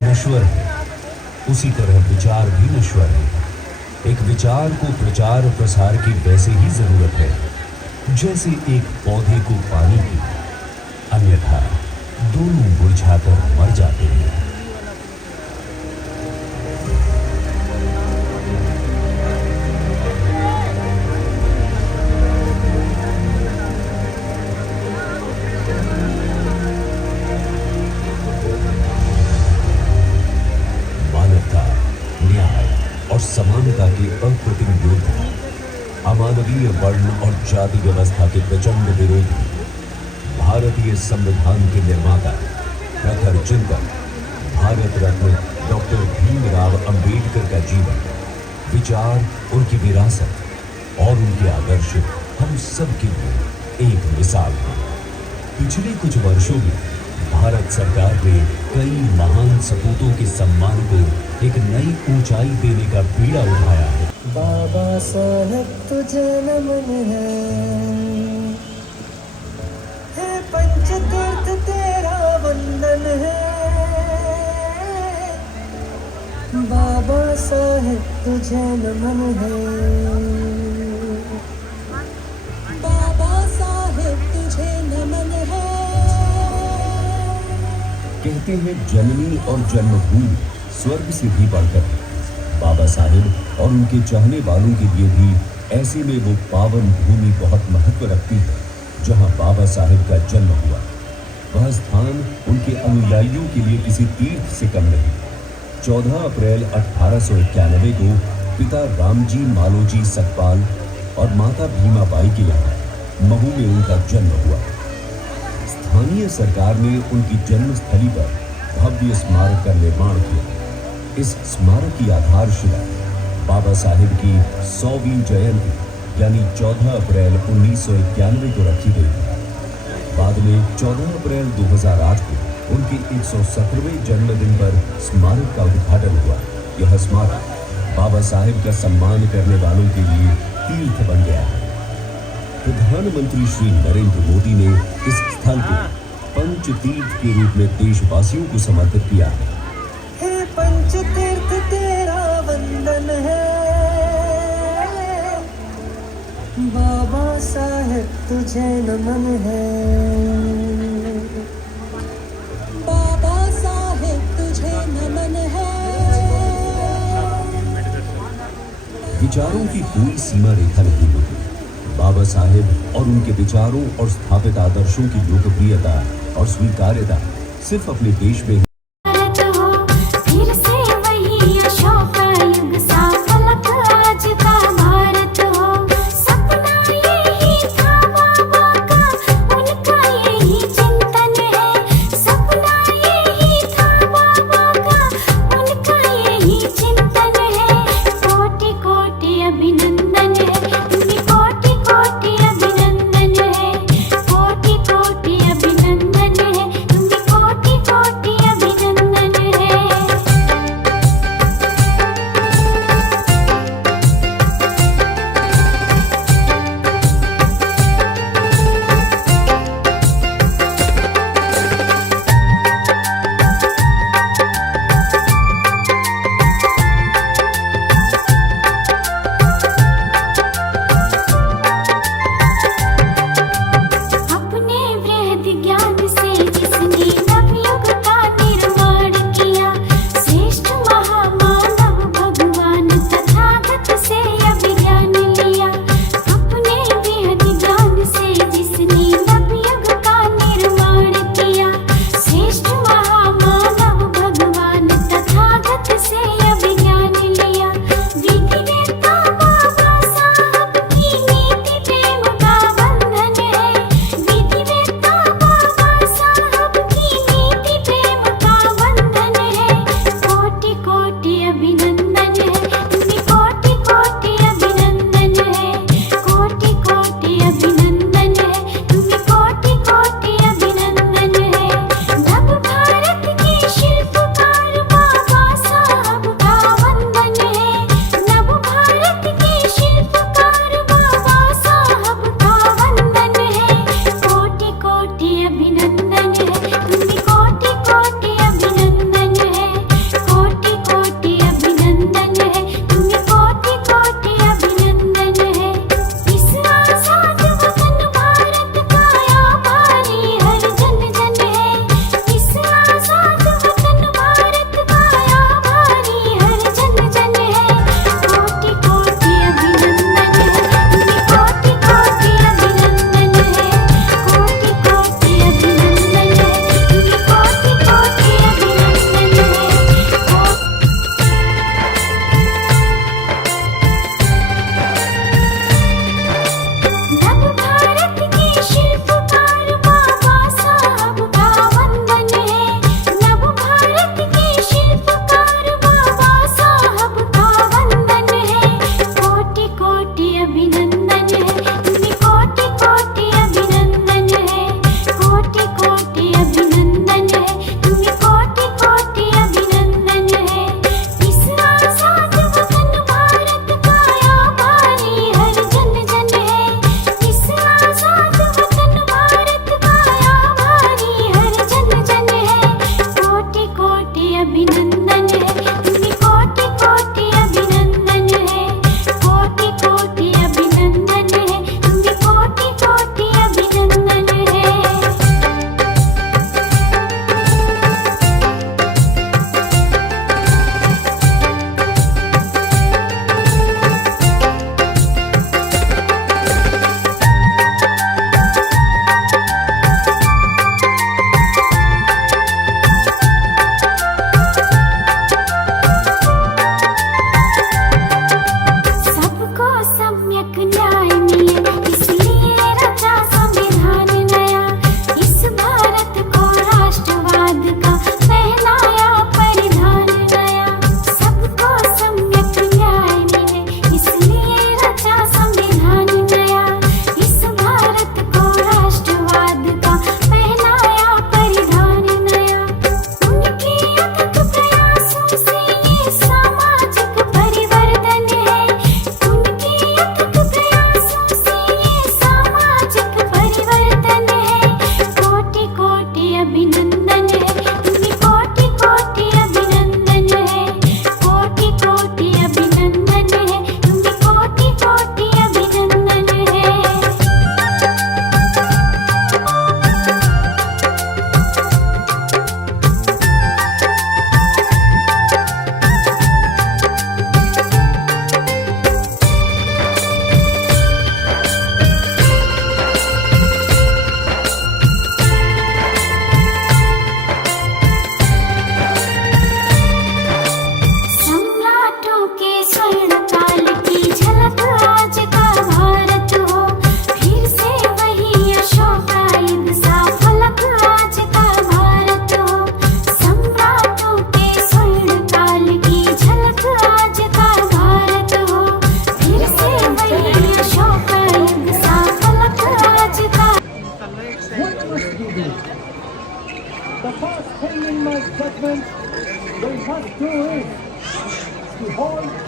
नश्वर है, उसी तरह विचार भी नश्वर है। एक विचार को प्रचार प्रसार की वैसे ही जरूरत है जैसे एक पौधे को पानी की, अन्यथा दोनों मुरझाकर मर जाते हैं। समानता के अप्रतिम योद्धा, अमानवीय वर्ण और जाति व्यवस्था के प्रचंड विरोधी, भारतीय संविधान के निर्माता, प्रखर चिंतक, भारत रत्न डॉक्टर भीमराव अंबेडकर का जीवन, विचार, उनकी विरासत और उनके आदर्श हम सब के लिए एक मिसाल है। पिछले कुछ वर्षों में भारत सरकार ने कई महान सपूतों के सम्मान को एक नई ऊंचाई देने का बीड़ा उठाया है। बाबा साहब तुझे नमन है पंचतीर्थ तेरा वंदन है। बाबा साहब तुझे नमन है। बाबा साहब तुझे नमन है। कहते हैं जननी और जन्मभूमि स्वर्ग से भी बढ़कर। बाबा साहेब और उनके चाहने वालों के लिए भी ऐसे में वो पावन भूमि बहुत महत्व रखती है जहां बाबा साहेब का जन्म हुआ। वह स्थान उनके अनुयायियों के लिए किसी तीर्थ से कम नहीं। 14 अप्रैल 1891 को पिता रामजी मालोजी सतपाल और माता भीमाबाई के यहाँ महू में उनका जन्म हुआ। स्थानीय सरकार ने उनकी जन्मस्थली पर भव्य स्मारक का निर्माण किया। इस स्मारक की आधारशिला बाबा साहेब की 100वीं जयंती यानी 14 अप्रैल 1991 को रखी गई थी। बाद में 14 अप्रैल 2008 को उनके 117वें जन्मदिन पर स्मारक का उद्घाटन हुआ। यह स्मारक बाबा साहेब का सम्मान करने वालों के लिए तीर्थ बन गया है। प्रधानमंत्री श्री नरेंद्र मोदी ने इस स्थल को पंचतीर्थ के रूप में देशवासियों को समर्पित किया है। हे पंचतीर्थ तेरा वंदन है। बाबा साहेब तुझे नमन है। बाबा साहेब तुझे नमन है। विचारों की कोई सीमा रेखा नहीं होती। बाबा साहेब और उनके विचारों और स्थापित आदर्शों की लोकप्रियता और स्वीकार्यता सिर्फ अपने देश में भारत हो फिर से वही अशोक युग सा फलक आज का भारत हो। सपना यही था बाबा का, उनका यही चिंतन है। सपना यही था बाबा का, उनका यही चिंतन है। कोटि कोटि अभिनंदन है, तुम्हें कोटि कोटि अभिनंदन है। कोटि कोटि अभिनंदन है, तुम्हें कोटि कोटि अभिनंदन है।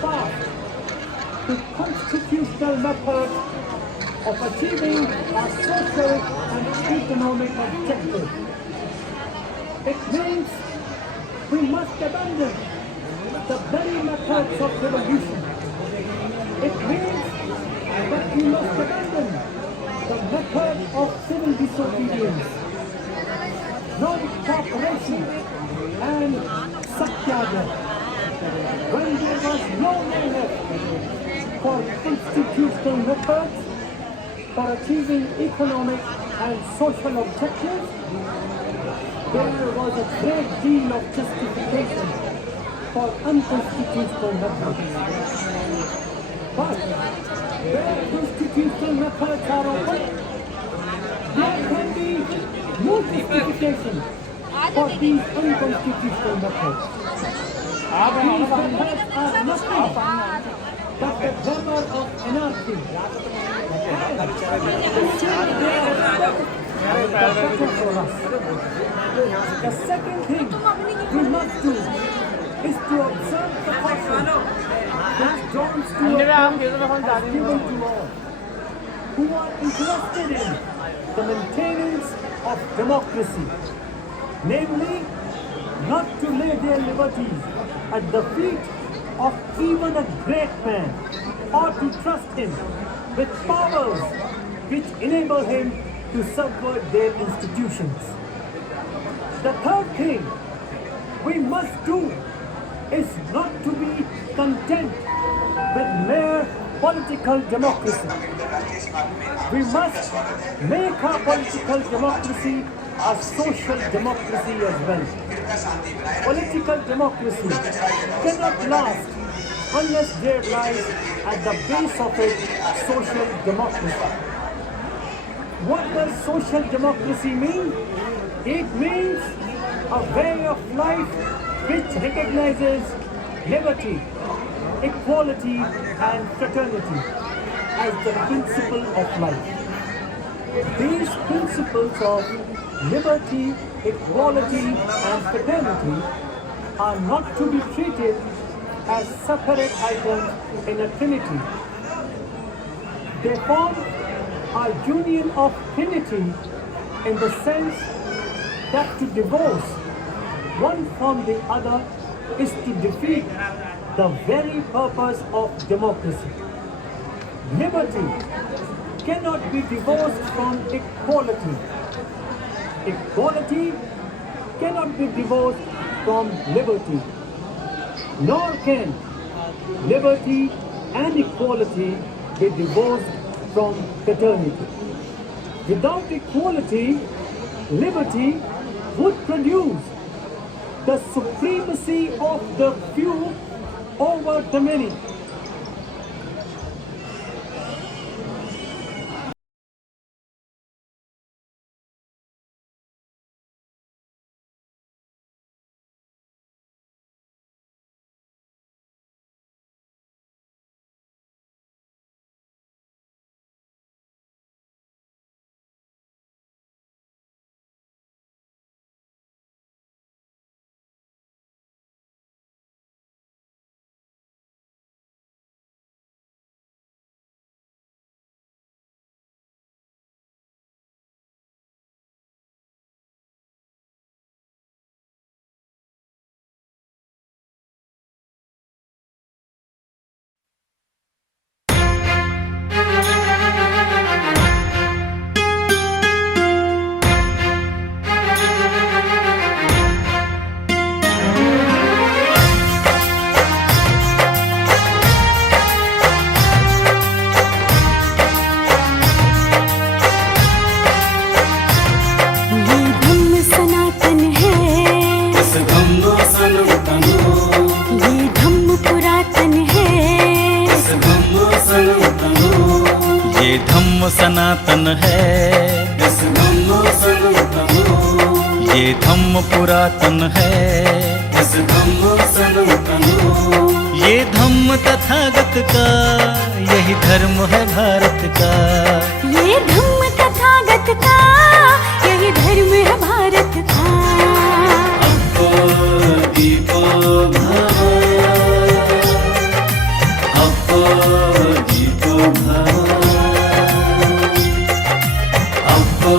path to constitutional methods of achieving our social and economic objectives. It means we must abandon the very methods of revolution. It means that we must abandon the method of civil disobedience, non-cooperation and satyagraha. When there was no more left for constitutional methods for achieving economic and social objectives, there was a great deal of justification for unconstitutional methods. But where constitutional methods are open, there can be no justification for these unconstitutional methods. These methods are nothing but the glamour of anarchy. And the same they are better for us. The second thing we must do is to observe the caution that John Stuart has given to all who are interested in the maintenance of democracy, namely, not to lay their liberties at the feet of even a great man, or to trust him with powers which enable him to subvert their institutions. The third thing we must do is not to be content with mere political democracy. We must make our political democracy a social democracy as well. Political democracy cannot last unless there lies at the base of it social democracy. What does social democracy mean? It means a way of life which recognizes liberty, equality and fraternity as the principle of life. These principles of liberty, equality and fraternity are not to be treated as separate items in a trinity. They form a union of trinity in the sense that to divorce one from the other is to defeat the very purpose of democracy. Liberty cannot be divorced from equality. Equality cannot be divorced from liberty. Nor can liberty and equality be divorced from fraternity. Without equality, liberty would produce the supremacy of the few over the many. सनातन है, ये धम्म पुरातन है, ये धम्म तथागत का, यही धर्म है भारत का। ये धम्म तथागत का, यही धर्म है भारत का। अप्पो दीपो भव, दीपो भव, अप्पो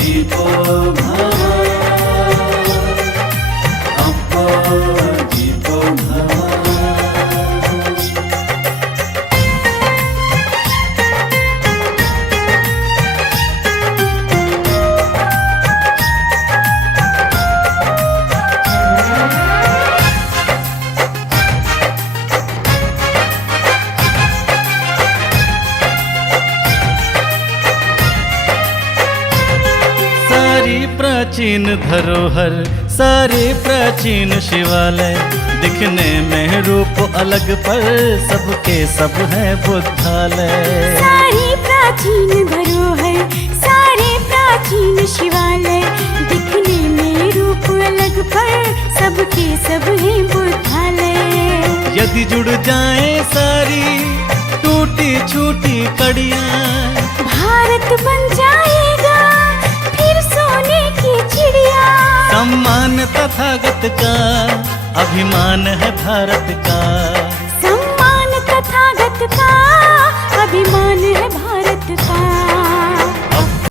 दीपो भव, अप्पो दीपो भव। प्राचीन धरोहर सारे प्राचीन शिवालय, दिखने में रूप अलग पर सबके सब है बुद्धालय। सारे प्राचीन धरोहर सारे प्राचीन शिवालय, दिखने में रूप अलग पर सबके सब है बुद्धालय। यदि जुड़ जाए सारी टूटी छूटी कड़ियाँ, भारत बन जाएगा फिर सोने की चिड़िया। सम्मान तथागत का अभिमान है भारत का, सम्मान तथागत का